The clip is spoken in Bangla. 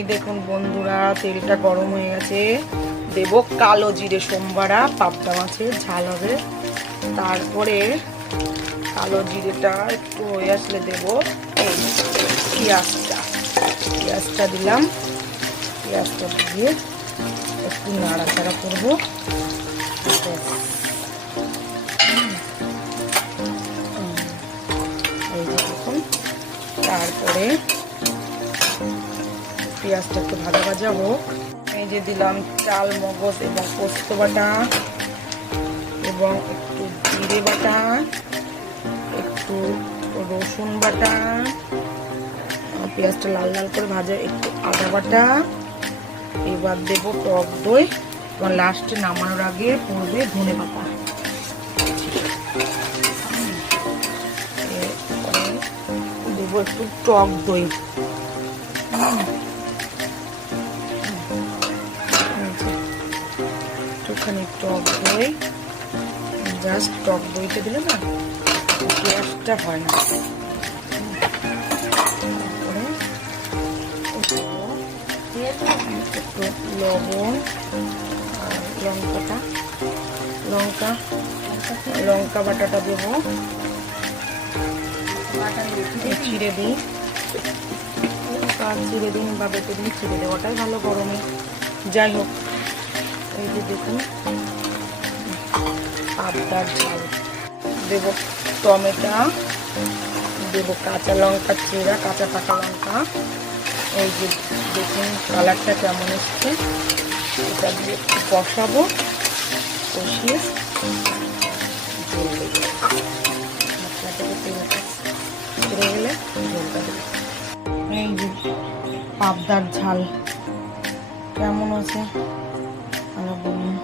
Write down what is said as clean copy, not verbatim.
এই দেখুন বন্ধুরা, তেলটা গরম হয়ে গেছে। দেব কালো জিরে, সোমবারা পাবদা মাছের ঝাল হবে। তারপরে কালো জিরেটা একটু হয়ে আসলে দেব এই পেঁয়াজটা দিলাম। পেঁয়াজটা দিয়ে একটু নাড়াচাড়া করবো। এই যে দেখুন, তারপরে পেঁয়াজটা একটু ভাজা ভাজা হোক। এই যে দিলাম চাল মগজ এবং পোস্ত বাটা এবং একটু জিরে বাটা, একটু রসুন বাটা, পেঁয়াজটা লাল লাল করে ভাজা, একটু আদা বাটা। এবার দেব টক দই এবং লাস্টে নামানোর আগে পড়বে ধনে পাতা। দেবো একটু টক দই। একটুখানি টক দই, জাস্ট টক দইটা দিলে না পেঁয়াজটা হয় না। একটু লবণ আর লঙ্কা বাটাটা দেবো, চিড়ে দিই বা বেটে দিই, চিড়ে দেওয়াটাই ভালো গরমে। যাই হোক, এই যে দেখুন পাবদার ঝাল। দেব টমেটো, দেব কাঁচা লঙ্কা চিরা, কাঁচা পাকা লঙ্কা। এই যে দেখুন কালারটা কেমন এসছে। এটা দিয়ে বসাবো, কষিয়ে ঝোল দেবো। মশলাটাকে তেলটা ছেড়ে গেলে ঝোলটা দেবো। এই যে পাবদার ঝাল কেমন আছে বলুন।